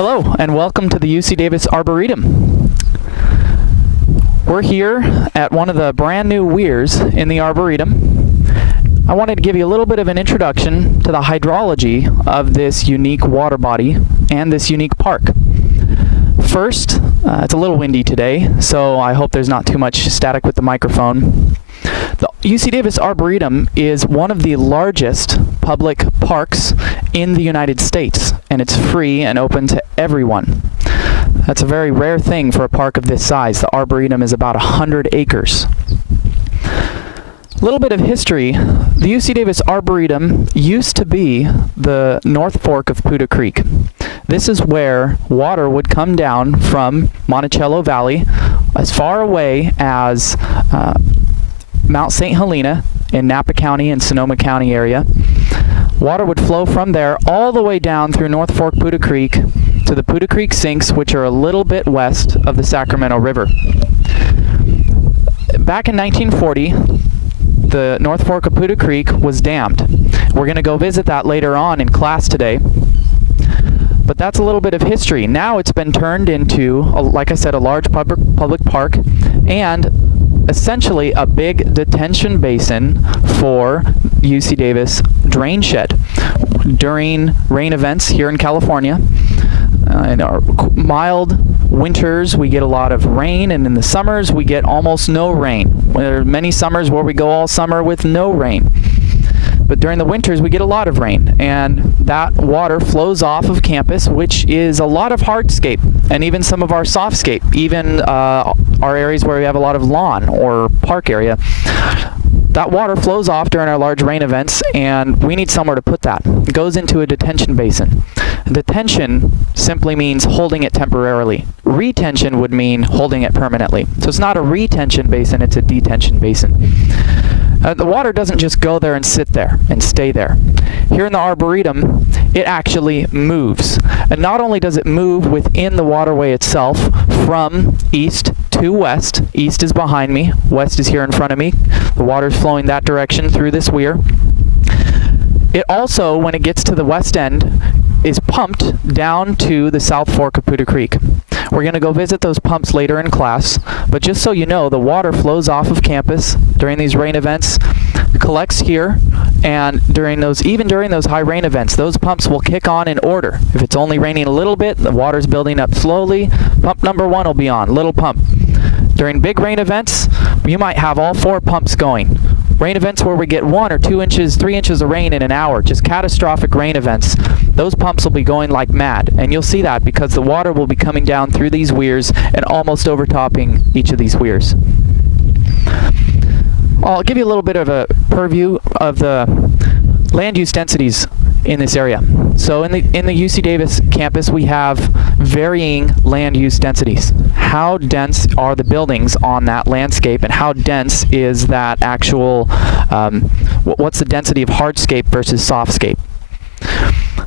Hello and welcome to the UC Davis Arboretum. We're here at one of the brand new weirs in the Arboretum. I wanted to give you a little bit of an introduction to the hydrology of this unique water body and this unique park. First, it's a little windy today, so I hope there's not too much static with the microphone. The UC Davis Arboretum is one of the largest public parks in the United States, and it's free and open to everyone. That's a very rare thing for a park of this size. The Arboretum is about 100 acres. A little bit of history. The UC Davis Arboretum used to be the North Fork of Poudre Creek. This is where water would come down from Monticello Valley as far away as Mount St. Helena in Napa County and Sonoma County area. Water would flow from there all the way down through North Fork Poudre Creek to the Poudre Creek sinks, which are a little bit west of the Sacramento River. Back in 1940, the North Fork of Poudre Creek was dammed. We're going to go visit that later on in class today. But that's a little bit of history. Now it's been turned into, like I said, a large public park and essentially a big detention basin for UC Davis drain shed. During rain events here in California, in our mild winters we get a lot of rain, and in the summers we get almost no rain. There are many summers where we go all summer with no rain. But during the winters we get a lot of rain, and that water flows off of campus, which is a lot of hardscape and even some of our softscape, even our areas where we have a lot of lawn or park area. That water flows off during our large rain events, and we need somewhere to put that. It goes into a detention basin. Detention simply means holding it temporarily. Retention would mean holding it permanently. So it's not a retention basin, it's a detention basin. The water doesn't just go there and sit there and stay there. Here in the Arboretum, it actually moves. And not only does it move within the waterway itself from east to west. East is behind me, west is here in front of me. The water's flowing that direction through this weir. It also, when it gets to the west end, is pumped down to the South Fork of Poudre Creek. We're going to go visit those pumps later in class, but just so you know, the water flows off of campus during these rain events, collects here, and even during those high rain events, those pumps will kick on in order. If it's only raining a little bit, the water's building up slowly, pump number 1 will be on, little pump. During big rain events, you might have all 4 pumps going. Rain events where we get 1 or 2 inches, 3 inches of rain in an hour, just catastrophic rain events, those pumps will be going like mad. And you'll see that because the water will be coming down through these weirs and almost overtopping each of these weirs. I'll give you a little bit of a purview of the land use densities in this area. So in the UC Davis campus, we have varying land use densities. How dense are the buildings on that landscape, and how dense is that actual, what's the density of hardscape versus softscape?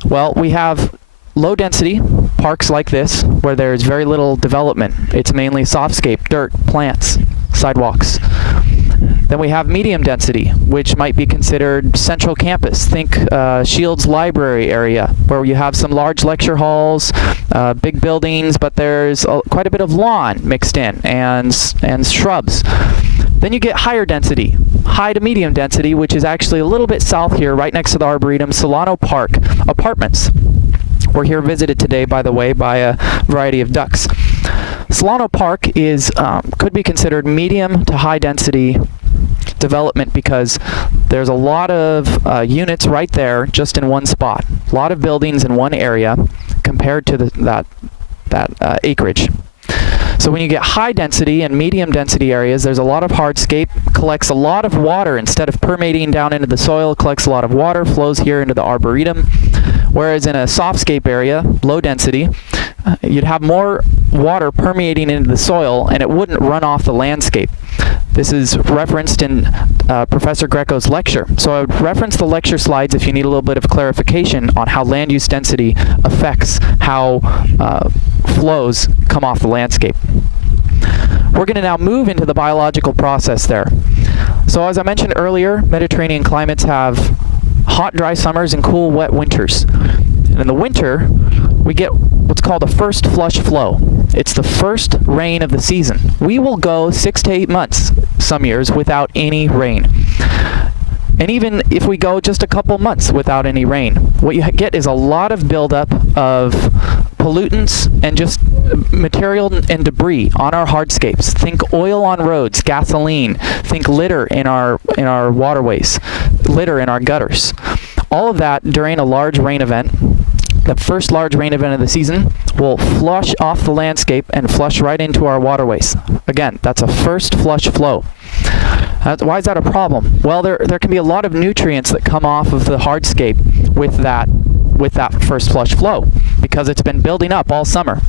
Well, we have low density parks like this where there's very little development. It's mainly softscape, dirt, plants, sidewalks. Then we have medium density, which might be considered central campus. Think Shields Library area, where you have some large lecture halls, big buildings, but there's quite a bit of lawn mixed in and shrubs. Then you get higher density, high to medium density, which is actually a little bit south here, right next to the Arboretum, Solano Park apartments. We're here visited today, by the way, by a variety of ducks. Solano Park could be considered medium to high density development because there's a lot of units right there just in one spot. A lot of buildings in one area compared to that acreage. So when you get high density and medium density areas, there's a lot of hardscape, collects a lot of water. Instead of permeating down into the soil, collects a lot of water, flows here into the Arboretum. Whereas in a softscape area, low density, you'd have more water permeating into the soil and it wouldn't run off the landscape. This is referenced in Professor Greco's lecture. So I would reference the lecture slides if you need a little bit of clarification on how land use density affects how flows come off the landscape. We're going to now move into the biological process there. So as I mentioned earlier, Mediterranean climates have hot, dry summers and cool, wet winters. And in the winter, we get what's called a first flush flow. It's the first rain of the season. We will go 6 to 8 months some years without any rain. And even if we go just a couple months without any rain, what you get is a lot of buildup of pollutants and just material and debris on our hardscapes. Think oil on roads, gasoline, think litter in our waterways, litter in our gutters. All of that during a large rain event, the first large rain event of the season, will flush off the landscape and flush right into our waterways. Again, that's a first flush flow. Why is that a problem? Well, there can be a lot of nutrients that come off of the hardscape with that first flush flow because it's been building up all summer.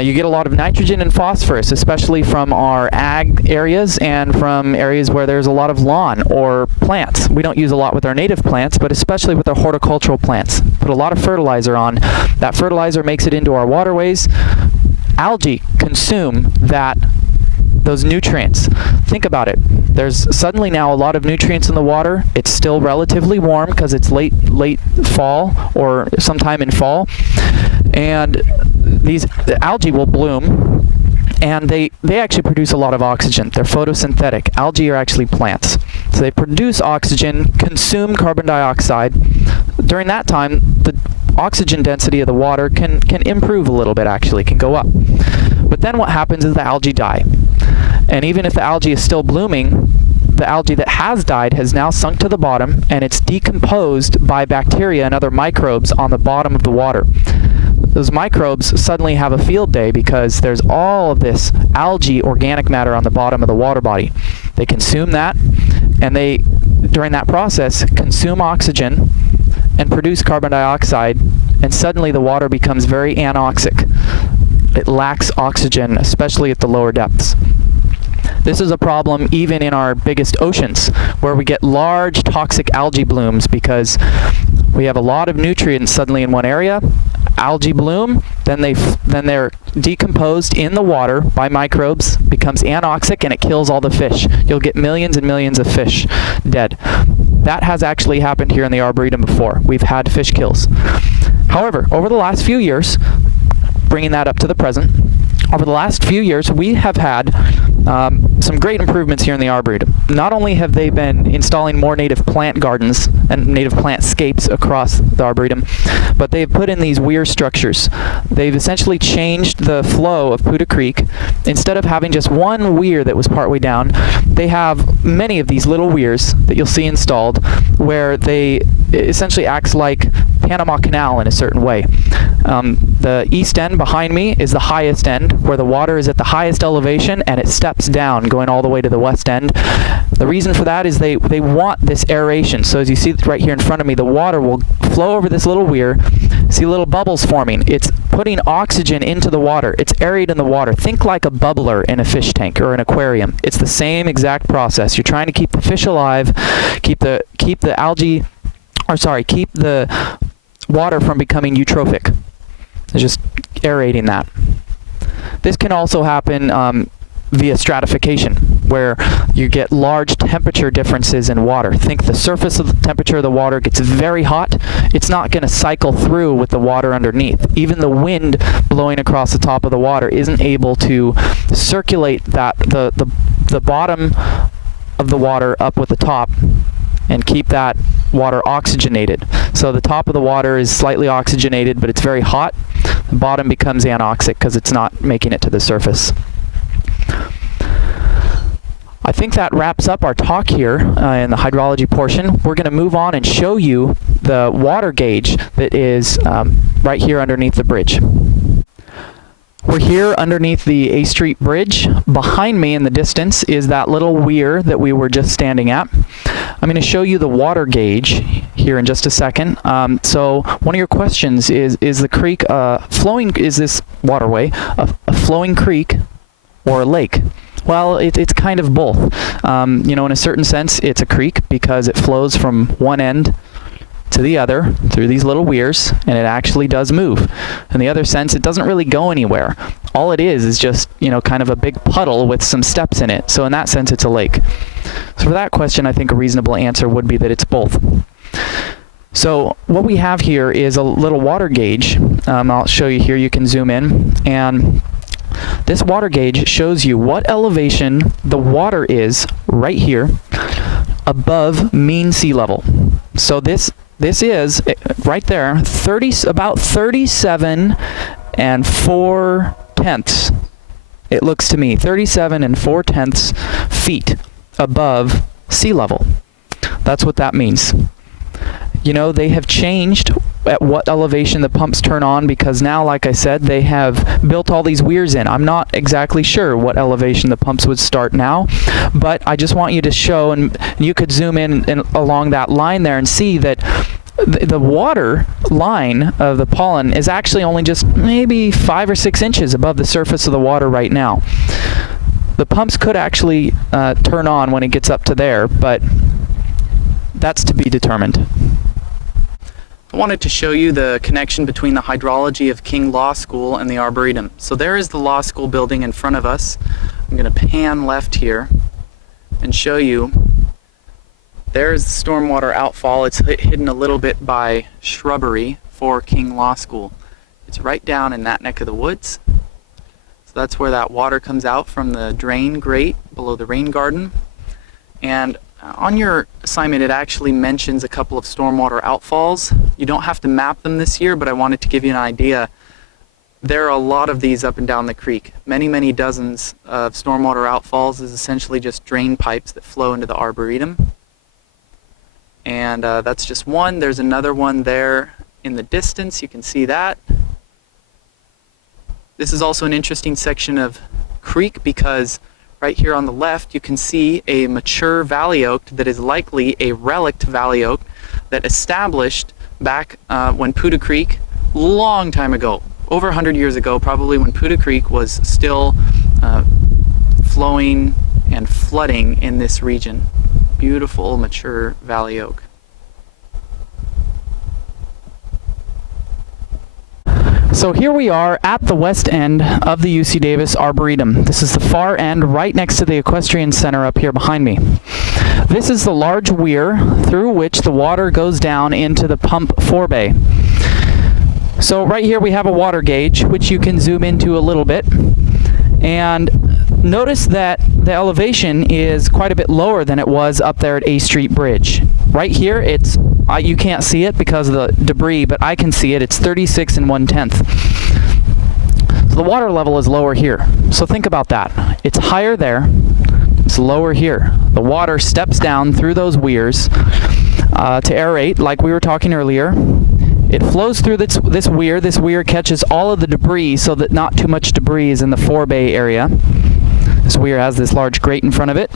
You get a lot of nitrogen and phosphorus, especially from our ag areas and from areas where there's a lot of lawn or plants. We don't use a lot with our native plants, but especially with our horticultural plants. Put a lot of fertilizer on. That fertilizer makes it into our waterways. Algae consume those nutrients. Think about it. There's suddenly now a lot of nutrients in the water. It's still relatively warm because it's late fall or sometime in fall. And the algae will bloom, and they actually produce a lot of oxygen. They're photosynthetic. Algae are actually plants. So they produce oxygen, consume carbon dioxide. During that time, the oxygen density of the water can improve a little bit, actually, can go up. But then what happens is the algae die. And even if the algae is still blooming, the algae that has died has now sunk to the bottom, and it's decomposed by bacteria and other microbes on the bottom of the water. Those microbes suddenly have a field day because there's all of this algae organic matter on the bottom of the water body. They consume that, and they, during that process, consume oxygen and produce carbon dioxide, and suddenly the water becomes very anoxic. It lacks oxygen, especially at the lower depths. This is a problem even in our biggest oceans, where we get large toxic algae blooms because we have a lot of nutrients suddenly in one area. Algae bloom, then they're decomposed in the water by microbes, becomes anoxic, and it kills all the fish. You'll get millions and millions of fish dead. That has actually happened here in the Arboretum before. We've had fish kills. However, over the last few years, bringing that up to the present, over the last few years, we have had some great improvements here in the Arboretum. Not only have they been installing more native plant gardens and native plant scapes across the Arboretum, but they've put in these weir structures. They've essentially changed the flow of Poudre Creek. Instead of having just one weir that was partway down, they have many of these little weirs that you'll see installed where it essentially acts like Panama Canal in a certain way. The east end behind me is the highest end, where the water is at the highest elevation and it steps down going all the way to the west end. The reason for that is they want this aeration. So as you see right here in front of me, the water will flow over this little weir. See little bubbles forming. It's putting oxygen into the water. It's aerating the water. Think like a bubbler in a fish tank or an aquarium. It's the same exact process. You're trying to keep the fish alive, keep the water from becoming eutrophic. It's just aerating that. This can also happen via stratification, where you get large temperature differences in water. Think the surface of the temperature of the water gets very hot. It's not going to cycle through with the water underneath. Even the wind blowing across the top of the water isn't able to circulate the bottom of the water up with the top and keep that water oxygenated. So the top of the water is slightly oxygenated, but it's very hot. The bottom becomes anoxic because it's not making it to the surface. I think that wraps up our talk here in the hydrology portion. We're going to move on and show you the water gauge that is right here underneath the bridge. We're here underneath the A Street Bridge. Behind me in the distance is that little weir that we were just standing at. I'm going to show you the water gauge here in just a second. So one of your questions is the creek flowing, is this waterway a flowing creek or a lake? Well, it's kind of both. In a certain sense, it's a creek because it flows from one end to the other through these little weirs, and it actually does move. In the other sense, it doesn't really go anywhere. All it is just, kind of a big puddle with some steps in it. So in that sense, it's a lake. So for that question, I think a reasonable answer would be that it's both. So what we have here is a little water gauge. I'll show you here. You can zoom in, and this water gauge shows you what elevation the water is right here above mean sea level. So this is right there, about 37 and 4/10. It looks to me 37 and 4/10 feet above sea level. That's what that means. You know, they have changed at what elevation the pumps turn on, because now, like I said, they have built all these weirs in. I'm not exactly sure what elevation the pumps would start now, but I just want you to show, and you could zoom in and along that line there and see that the water line of the pollen is actually only just maybe 5 or 6 inches above the surface of the water right now. The pumps could actually turn on when it gets up to there, but that's to be determined. I wanted to show you the connection between the hydrology of King Law School and the Arboretum. So there is the law school building in front of us. I'm going to pan left here and show you. There's the stormwater outfall. It's hidden a little bit by shrubbery for King Law School. It's right down in that neck of the woods. So that's where that water comes out from the drain grate below the rain garden. And on your assignment, it actually mentions a couple of stormwater outfalls. You don't have to map them this year, but I wanted to give you an idea. There are a lot of these up and down the creek. Many, many dozens of stormwater outfalls is essentially just drain pipes that flow into the Arboretum. And that's just one. There's another one there in the distance. You can see that. This is also an interesting section of creek because right here on the left, you can see a mature valley oak that is likely a relict valley oak that established back when Poudre Creek, long time ago, over 100 years ago, probably when Poudre Creek was still flowing and flooding in this region. Beautiful, mature valley oak. So here we are at the west end of the UC Davis Arboretum. This is the far end right next to the equestrian center up here behind me. This is the large weir through which the water goes down into the pump forebay. So right here we have a water gauge, which you can zoom into a little bit. And notice that the elevation is quite a bit lower than it was up there at A Street Bridge. Right here, you can't see it because of the debris, but I can see it. It's 36 and 1/10. So the water level is lower here. So think about that. It's higher there. It's lower here. The water steps down through those weirs to aerate, like we were talking earlier. It flows through this weir. This weir catches all of the debris so that not too much debris is in the forebay area. This weir has this large grate in front of it.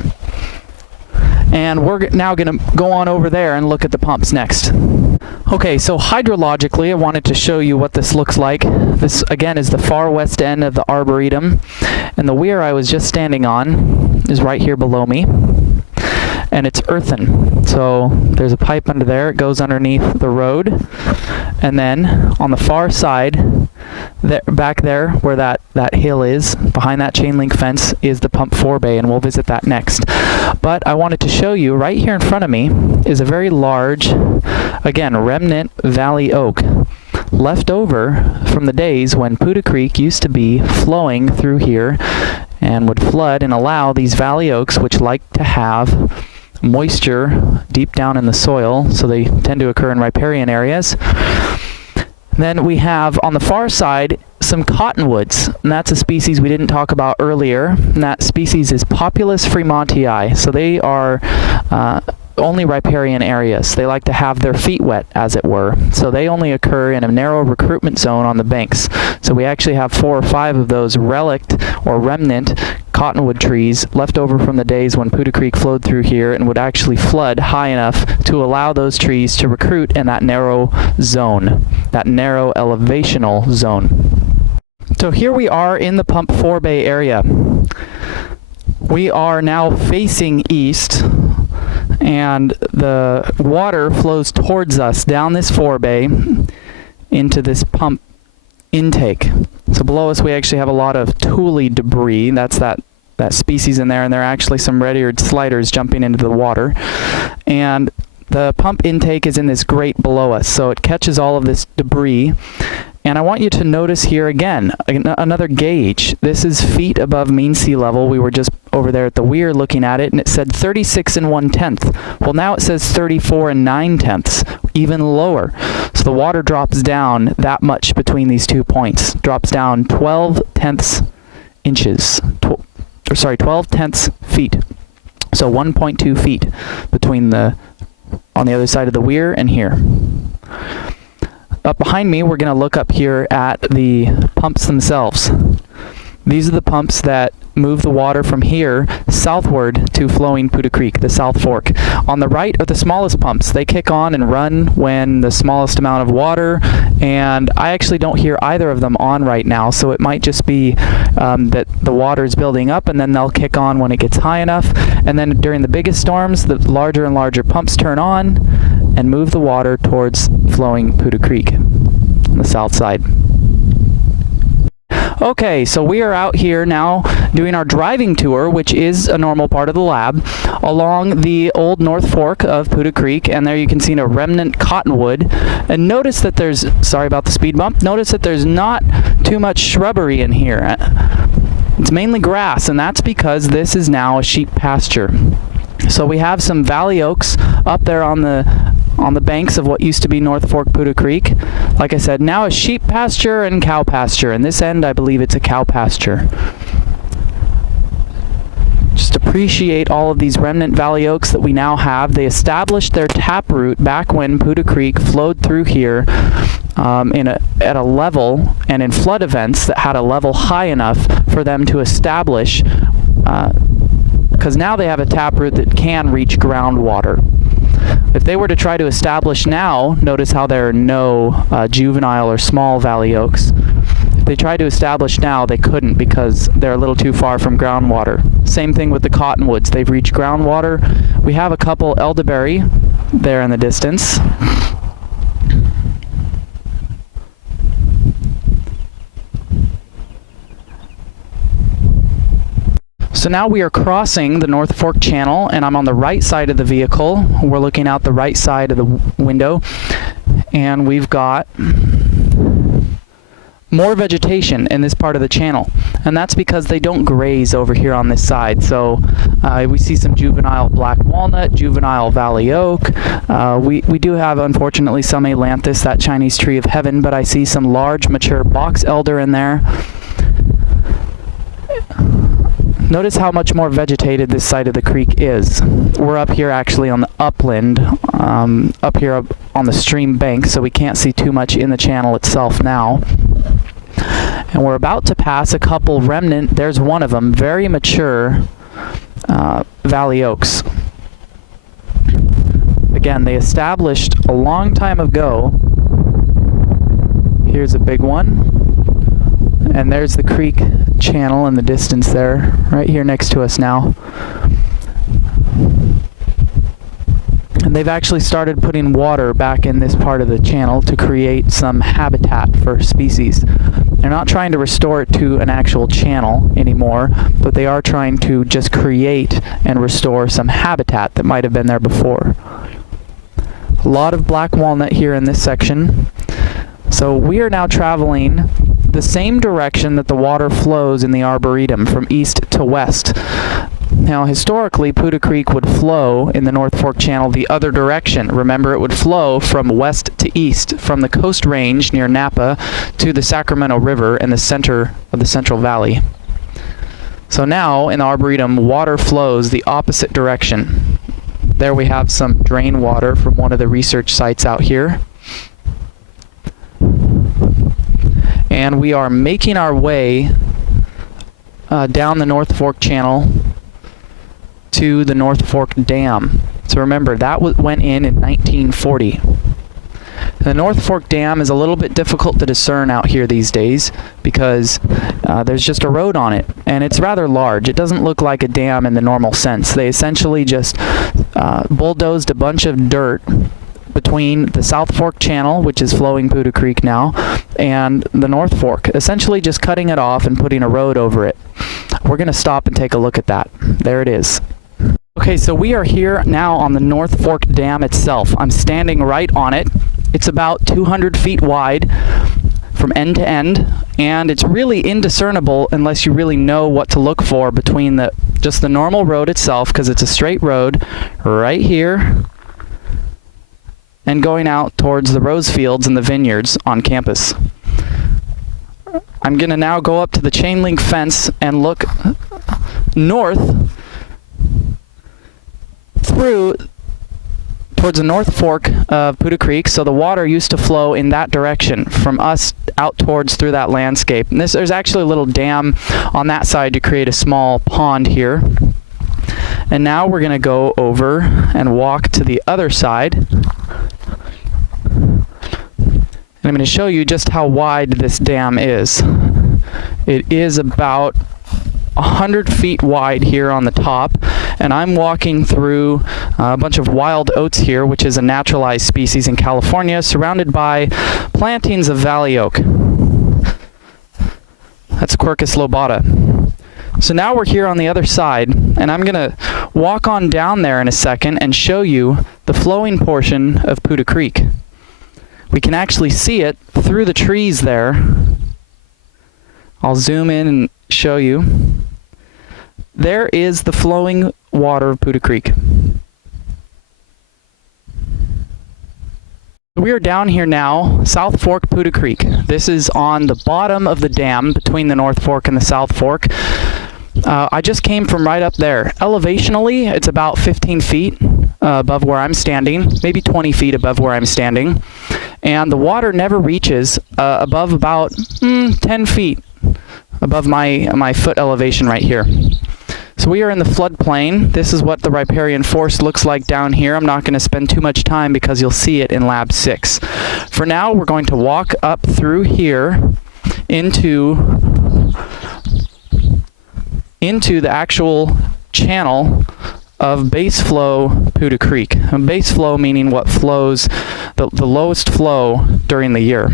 And we're now going to go on over there and look at the pumps next. Okay, so hydrologically, I wanted to show you what this looks like. This, again, is the far west end of the Arboretum. And the weir I was just standing on is right here below me. And it's earthen. So there's a pipe under there. It goes underneath the road. And then on the far side, back there where that hill is, behind that chain link fence, is the pump forebay, and we'll visit that next. But I wanted to show you, right here in front of me is a very large, again, remnant valley oak, left over from the days when Poudre Creek used to be flowing through here and would flood and allow these valley oaks, which like to have moisture deep down in the soil, so they tend to occur in riparian areas. Then we have on the far side some cottonwoods, and that's a species we didn't talk about earlier, and that species is Populus fremontii. So they are only riparian areas. They like to have their feet wet, as it were. So they only occur in a narrow recruitment zone on the banks. So we actually have 4 or 5 of those relict or remnant cottonwood trees left over from the days when Poudre Creek flowed through here and would actually flood high enough to allow those trees to recruit in that narrow zone, that narrow elevational zone. So here we are in the pump forebay area. We are now facing east, and the water flows towards us down this forebay into this pump intake. So below us we actually have a lot of tule debris. That's that species in there, and there are actually some red-eared sliders jumping into the water. And The pump intake is in this grate below us, so it catches all of this debris. And I want you to notice here again, another gauge. This is feet above mean sea level. We were just over there at the weir looking at it, and it said 36 1/10. Well, now it says 34 9/10, even lower. So the water drops down that much between these 2 points. Drops down 12/10 inches, 12/10 feet. So 1.2 feet between on the other side of the weir and here. Up behind me, we're going to look up here at the pumps themselves. These are the pumps that move the water from here southward to flowing Poudre Creek, the South Fork. On the right are the smallest pumps. They kick on and run when the smallest amount of water, and I actually don't hear either of them on right now, so it might just be that the water is building up and then they'll kick on when it gets high enough. And then during the biggest storms, the larger and larger pumps turn on and move the water towards flowing Poudre Creek on the south side. Okay, so we are out here now doing our driving tour, which is a normal part of the lab, along the old North Fork of Poudre Creek, and there you can see a remnant cottonwood. And notice that there's, sorry about the speed bump, notice that there's not too much shrubbery in here. It's mainly grass, and that's because this is now a sheep pasture. So we have some valley oaks up there on the banks of what used to be North Fork Poudre Creek. Like I said, now a sheep pasture and cow pasture. And this end, I believe it's a cow pasture. Just appreciate all of these remnant valley oaks that we now have. They established their taproot back when Poudre Creek flowed through here at a level and in flood events that had a level high enough for them to establish, because now they have a taproot that can reach groundwater. If they were to try to establish now, notice how there are no juvenile or small valley oaks. If they tried to establish now, they couldn't because they're a little too far from groundwater. Same thing with the cottonwoods. They've reached groundwater. We have a couple elderberry there in the distance. So now we are crossing the North Fork Channel, and I'm on the right side of the vehicle. We're looking out the right side of the window, and we've got more vegetation in this part of the channel, and that's because they don't graze over here on this side. So we see some juvenile black walnut, juvenile valley oak. We do have, unfortunately, some ailanthus, that Chinese tree of heaven, but I see some large mature box elder in there. Notice how much more vegetated this side of the creek is. We're up here actually on the upland, up here on the stream bank, so we can't see too much in the channel itself now. And we're about to pass a couple remnant, there's one of them, very mature valley oaks. Again, they established a long time ago. Here's a big one. And there's the creek channel in the distance there, right here next to us now. And they've actually started putting water back in this part of the channel to create some habitat for species. They're not trying to restore it to an actual channel anymore, but they are trying to just create and restore some habitat that might have been there before. A lot of black walnut here in this section. So we are now traveling the same direction that the water flows in the Arboretum, from east to west. Now, historically, Poudre Creek would flow in the North Fork Channel the other direction. Remember, it would flow from west to east, from the Coast Range near Napa to the Sacramento River in the center of the Central Valley. So now, in the Arboretum, water flows the opposite direction. There we have some drain water from one of the research sites out here. And we are making our way down the North Fork Channel to the North Fork Dam. So remember, that went in 1940. The North Fork Dam is a little bit difficult to discern out here these days because there's just a road on it, and it's rather large. It doesn't look like a dam in the normal sense. They essentially just bulldozed a bunch of dirt between the South Fork Channel, which is flowing Poudre Creek now, and the North Fork, essentially just cutting it off and putting a road over it. We're going to stop and take a look at that. There it is. Okay, so we are here now on the North Fork Dam itself. I'm standing right on it. It's about 200 feet wide from end to end, and it's really indiscernible unless you really know what to look for between just the normal road itself, because it's a straight road right here, and going out towards the rose fields and the vineyards on campus. I'm going to now go up to the chain link fence and look north through towards the North Fork of Poudre Creek, so the water used to flow in that direction from us out towards through that landscape. And there's actually a little dam on that side to create a small pond here. And now we're going to go over and walk to the other side. And I'm going to show you just how wide this dam is. It is about 100 feet wide here on the top, and I'm walking through a bunch of wild oats here, which is a naturalized species in California, surrounded by plantings of valley oak. That's Quercus lobata. So now we're here on the other side, and I'm going to walk on down there in a second and show you the flowing portion of Poudre Creek. We can actually see it through the trees there. I'll zoom in and show you. There is the flowing water of Poudre Creek. We are down here now, South Fork Poudre Creek. This is on the bottom of the dam between the North Fork and the South Fork. I just came from right up there. Elevationally, it's about 15 feet above where I'm standing, maybe 20 feet above where I'm standing. And the water never reaches above about 10 feet above my foot elevation right here. So we are in the floodplain. This is what the riparian forest looks like down here. I'm not going to spend too much time because you'll see it in Lab 6. For now, we're going to walk up through here into the actual channel of base flow Poudre Creek. And base flow meaning what flows, the lowest flow during the year.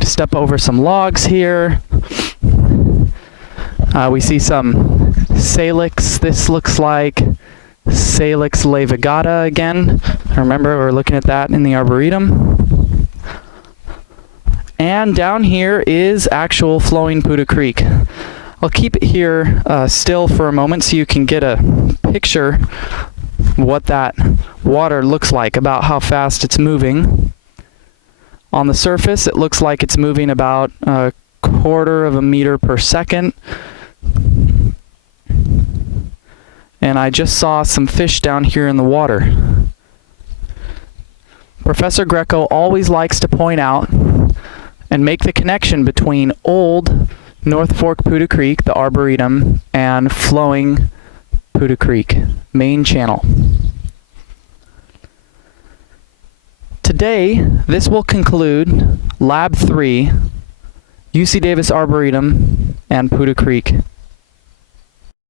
Step over some logs here. We see some Salix. This looks like Salix levigata again. Remember, we're looking at that in the Arboretum. And down here is actual flowing Poudre Creek. I'll keep it here still for a moment so you can get a picture of what that water looks like, about how fast it's moving. On the surface, it looks like it's moving about 1/4 of a meter per second. And I just saw some fish down here in the water. Professor Greco always likes to point out and make the connection between old North Fork Poudre Creek, the Arboretum, and flowing Poudre Creek, main channel. Today, this will conclude Lab 3, UC Davis Arboretum and Poudre Creek